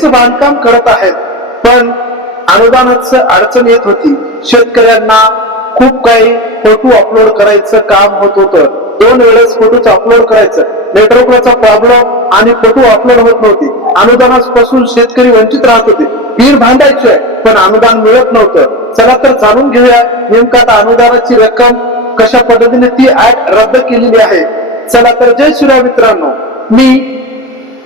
विहिरीचं बांधकाम करत आहेत, पण अनुदानाचं अडचण येत होती. शेतकऱ्यांना खूप काही फोटो अपलोड करायचं काम होत होतं. 2 वेळेस फोटोच अपलोड करायचं, नेटवर्कचा प्रॉब्लेम आणि फोटो अपलोड होत नव्हते. अनुदानापासून शेतकरी वंचित राहत होते. विहीर बांधायचे पण अनुदान मिळत नव्हतं. चला तर जाणून घेऊया नेमका आता अनुदानाची रक्कम कशा पद्धतीने ती रद्द केलेली आहे. चला तर जय श्रीराम मित्रांनो, मी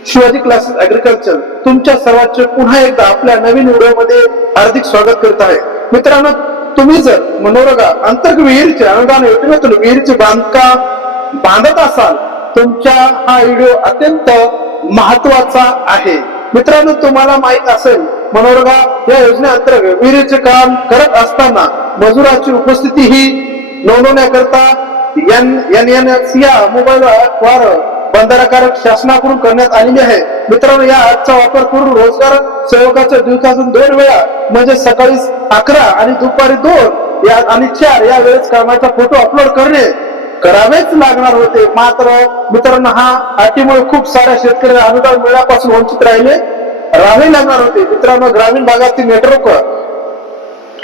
शिवाजी क्लासेस ऍग्रीकल्चर तुमच्या सर्वांचे पुन्हा एकदा आपल्या नवीन व्हिडिओमध्ये हार्दिक स्वागत करत आहे. मित्रांनो, तुम्ही जर मनोरगा अंतर्गत विहिरीचे अनुदान योजनेतून विहिरीचे बांधकाम बांधत असाल, तुमच्या हा व्हिडिओ अत्यंत महत्वाचा आहे. मित्रांनो, तुम्हाला माहित असेल मनोरगा या योजनेअंतर्गत विहिरीचे काम करत असताना मजुराची उपस्थिती ही नोंदवण्याकरता NNS या मोबाईल ऍपवर बंधनकारक शासनाकडून करण्यात आलेली आहे. मित्रांनो, या ऍपचा वापर करून रोजगार सेवकाच्या दिवसातून 2 वेळा म्हणजे सकाळी 11 आणि दुपारी 2 आणि 4 या वेळेस कामाचा फोटो अपलोड करावेच लागणार होते. मात्र मित्रांनो, हा अटीमुळे खूप साऱ्या शेतकऱ्यांना अनुदान मिळण्यापासून वंचित राहावे लागणार होते. मित्रांनो, ग्रामीण भागातील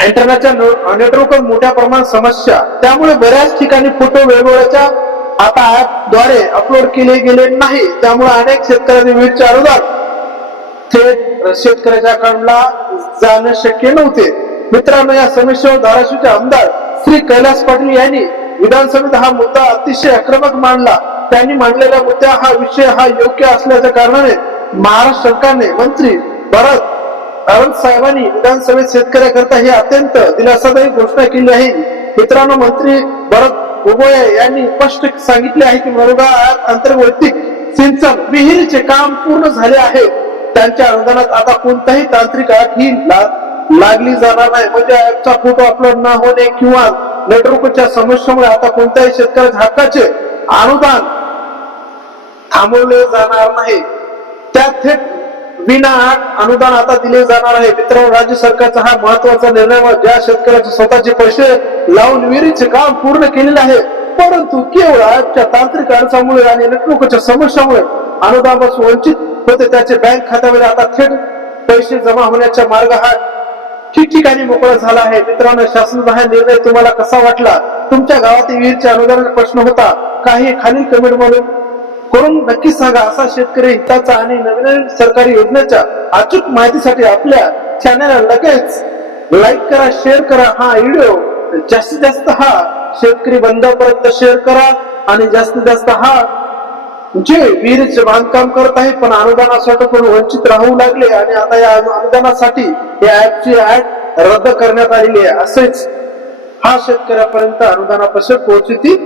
इंटरनेटच्या नेटवर्क मोठ्या प्रमाणात समस्या, त्यामुळे बऱ्याच ठिकाणी फोटो वेगवेगळ्या आता ऍप द्वारे अपलोड केले गेले नाही. त्यामुळे अनेक शेतकऱ्यांनी विहिरीचे अनुदान थेट शेतकऱ्याच्या कडला जाणं शक्य नव्हते. मित्रांनो, या समस्येवर धाराशिवचे आमदार श्री कैलास पाटील यांनी विधानसभेत हा मुद्दा अतिशय आक्रमक मांडला. त्यांनी मांडलेल्या मुद्दा हा विषय हा योग्य असल्याच्या कारणाने महाराष्ट्र सरकारने मंत्री भरत साहेबांनी विधानसभेत शेतकऱ्याकरता ही अत्यंत दिलासादायी घोषणा केली आहे. मित्रांनो, मंत्री भरत गोगोळे यांनी स्पष्ट सांगितले आहे की मनोरगा अंतर्गत सिंचन विहिरीचे काम पूर्ण झाले आहे. त्यांच्या अनुदानात आता कोणताही तांत्रिक अट ही लागली जाणार नाही. म्हणजे ऍपचा फोटो अपलोड न होणे किंवा नेटवर्कच्या समस्येमुळे आता कोणत्याही शेतकऱ्याच्या हक्काचे अनुदान थांबवले जाणार नाही. त्यात थेट विना अनुदान आता दिले जाणार आहे. मित्रांनो, राज्य सरकारचा हा महत्वाचा निर्णय, ज्या शेतकऱ्याचे स्वतःचे पैसे लावून विहिरीचे काम पूर्ण केलेले आहे, परंतु केवळ ऍपच्या तांत्रिक अडचणीमुळे आणि नेटवर्कच्या समस्यामुळे अनुदानापासून वंचित होते, त्याचे बँक खात्यामध्ये आता थेट पैसे जमा होण्याचा मार्ग हा ठिकठिकाणी मोकळा झाला आहे. मित्रांनो, शासनाचा हा निर्णय तुम्हाला कसा वाटला? तुमच्या गावातील विहिरीच्या अनुदानाचा प्रश्न होता काही खालील कमेंट म्हणून करून नक्की सांगा. असा शेतकरी हिताचा आणि नवीन सरकारी योजनेच्या अचूक माहितीसाठी आपल्या चॅनलला लगेच लाईक करा, शेअर करा. हा व्हिडिओ जास्तीत जास्त हा शेतकरी बंधापर्यंत शेअर करा आणि जास्तीत जास्त हा जे विहिरीचे बांधकाम करत आहे पण अनुदानासाठी पण वंचित राहू लागले आणि आता या अनुदानासाठी या ऍपची ऍड रद्द करण्यात आलेली आहे, असेच हा शेतकऱ्यापर्यंत अनुदानापासून पोहोचती